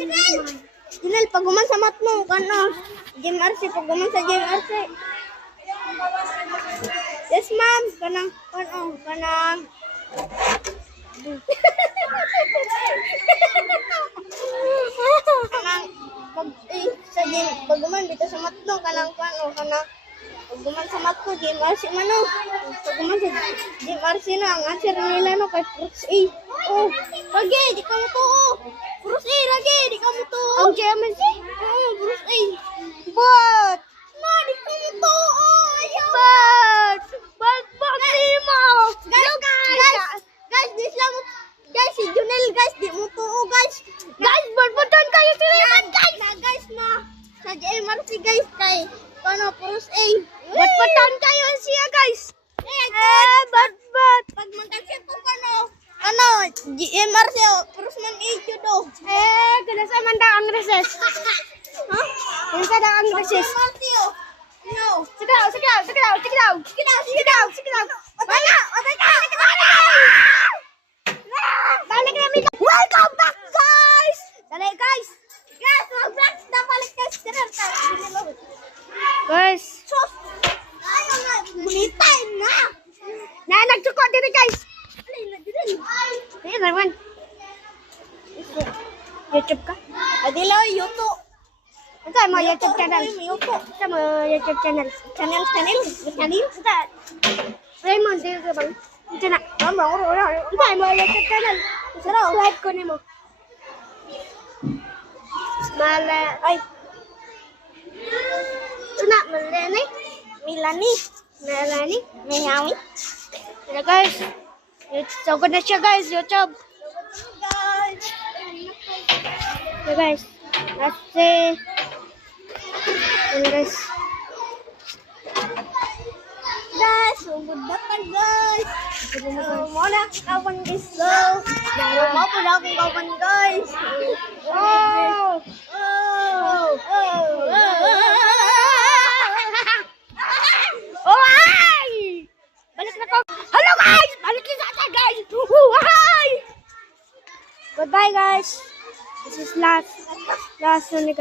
Junel, paguman sa mat mo, kano? GMRC, paguman sa GMRC. Yes, ma'am. Kanang, kanang. Kanang, sa paguman dito sa mat mo, kanang, kanang. Paguman sa mat ko, GMRC man o. Paguman sa GMRC na, ang answer nila no, kay Fruits A. Oh, lagi, di ka mo to oh. Fruits A, lagi, di ka mo to. Ang GMRC? Oo, Fruits A. But, no, di ka mo to oh. Ayaw. But, lima. Guys, this lang mo. Guys, si Junel, guys, di mo to oh, guys. Guys, balbutan kayo si Raymond, guys. Guys, na. Sa GMRC, guys, kay. Ano, Fruits A. Batbatan kayo siya, guys. Bat. Pag magkasip ko ano, GMRC, Fruits man ito do. Kanasa man daw ang reses. Ha? Kanasa daw ang reses. No. Sige daw. Balik kami. Welcome back, guys. Dali, guys. Guys, mag-vlog na balik guys. Guys. Sus. Ayaw na. Bulitain na. Nagsuko dito, guys. Ayun naman. YouTube ka? Adilaw, YouTube. Ito mo YouTube channel. Ito mo YouTube channel. Channel. Ito. Raymond, dito ka bang? Ito na. Ito mo YouTube channel. Subscribe ko ni mo. Ay. Ito na, Melanie. Miyawi. Ito guys. So good na siya guys, YouTube. So guys. Let's see. Guys. Sugod na ka guys. Muna kawan guys. Mau po na akong kawan guys. Balik na ko. Hello guys! Balik na sa guys! Hi! Goodbye guys! This is last one.